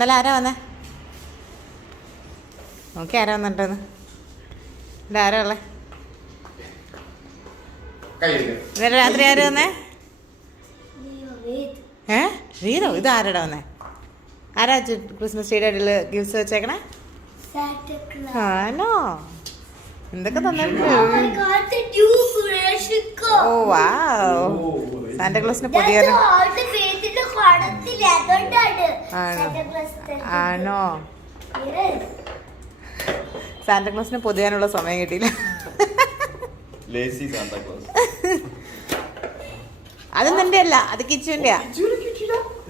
ഇന്നലെ ആരാ വന്നേ? നോക്കി ആരാ വന്നിട്ടെന്ന്. ഇതാരാ ഉള്ളേ? ഇന്നലെ രാത്രി ആര് വന്നേ? റീനോ. ഇത് ആരാടാ വന്നേ? ആരാ ക്രിസ്മസ് ട്രീയുടെ ഇടയിൽ ഗിഫ്റ്റ്സ് വെച്ചേക്കണേ? ആണോ? എന്തൊക്കെ തന്നിട്ടുണ്ട്? ഓ വാവ്. സാന്റാക്ലോസിന് പുതിയ ആണോ? സാന്റാക്ലോസിന് പൊതിയാനുള്ള സമയം കിട്ടിയില്ല. അത് നിന്റെ അല്ല, അത് കിച്ചുവിന്റെ.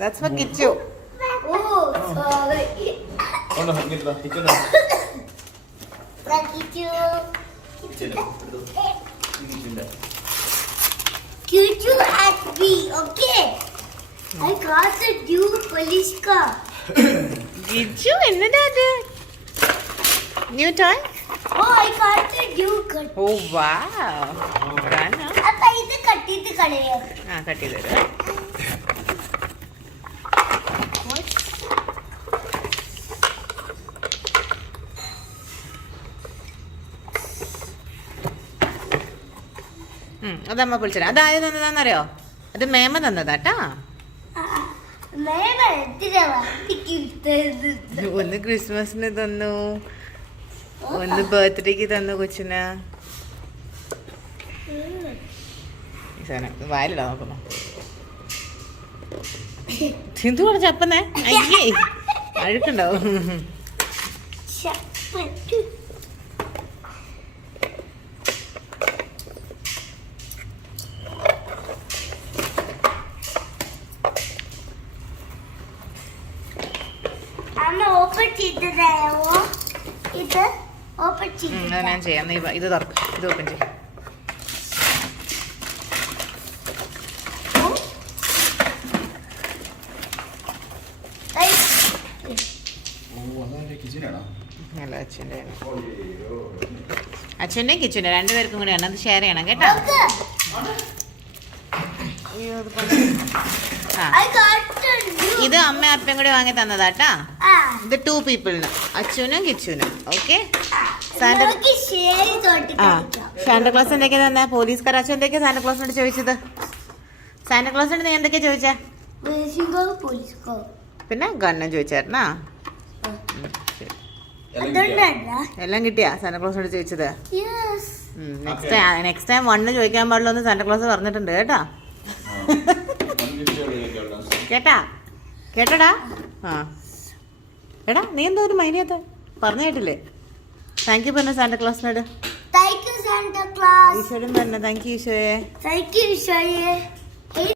That's for Kichu. Kichu at me, okay? I got the new police car. Kichu എന്നതാ അത്? New toy? Oh, I got the new car. Oh wow. കാണാ. അപ്പ ഇത് കട്ടിട്ട് കളയോ? ആ കട്ട് ചെയ്ത് തരാം. അതമ്മ പൊളിച്ചത്. അതായത് തന്നതാന്നറിയോ? അത് മേമ തന്നതാട്ടാ. ഒന്ന് ക്രിസ്മസിന് തന്നു, ഒന്ന് ബർത്ത്ഡേക്ക് തന്നു കൊച്ചിന്. വായിലിടാ നോക്കുന്നു. സിന്ധു പറഞ്ഞ ചപ്പന്നേ. അയ്യേ അഴുക്കുണ്ടാവും. ഞാൻ ചെയ്യാം. നീ ഇത് തുറക്കും. ഇത് ഓപ്പൺ ചെയ്യും. അല്ല അച്ഛൻ്റെ അച്ഛൻ്റെയും കിച്ചുൻ്റെ രണ്ടുപേർക്കും കൂടിയാണ്. അത് ഷെയർ ചെയ്യണം കേട്ടോ. ഇത് അമ്മ അപ്പയും കൂടി വാങ്ങി തന്നതാട്ടാ. ഇത് 2 പീപ്പിളിന്, അച്ഛനും കിച്ചുനും. ഓക്കെ. സാന്റാക്ലോസ് എന്തൊക്കെയാ തന്നെ? പോലീസുകാർ അച്ഛൻ എന്തൊക്കെയാ സാന്റാക്ലോസിനോട് ചോദിച്ചത്? സാന്റാക്ലോസിനോട് നീ എന്തൊക്കെയാ ചോദിച്ചാ? പിന്നെ ഗണ്ണും ചോദിച്ചായിരുന്നാ? എല്ലാം കിട്ടിയാ സാന്റാക്ലോസിനോട് ചോദിച്ചത്? നെക്സ്റ്റ് ടൈം 1 ചോദിക്കാൻ പാടില്ല എന്ന് സാന്റാക്ലോസ് പറഞ്ഞിട്ടുണ്ട് കേട്ടാ. കേട്ടടാ? ആ എടാ, നീ എന്തോ ഒരു മൈനിയത്തെ പറഞ്ഞു കേട്ടില്ലേ? താങ്ക് യു പറഞ്ഞ സാന്റാക്ലോസിനോട്. ഈശോയും പറഞ്ഞ താങ്ക് യു ഈശോയെ.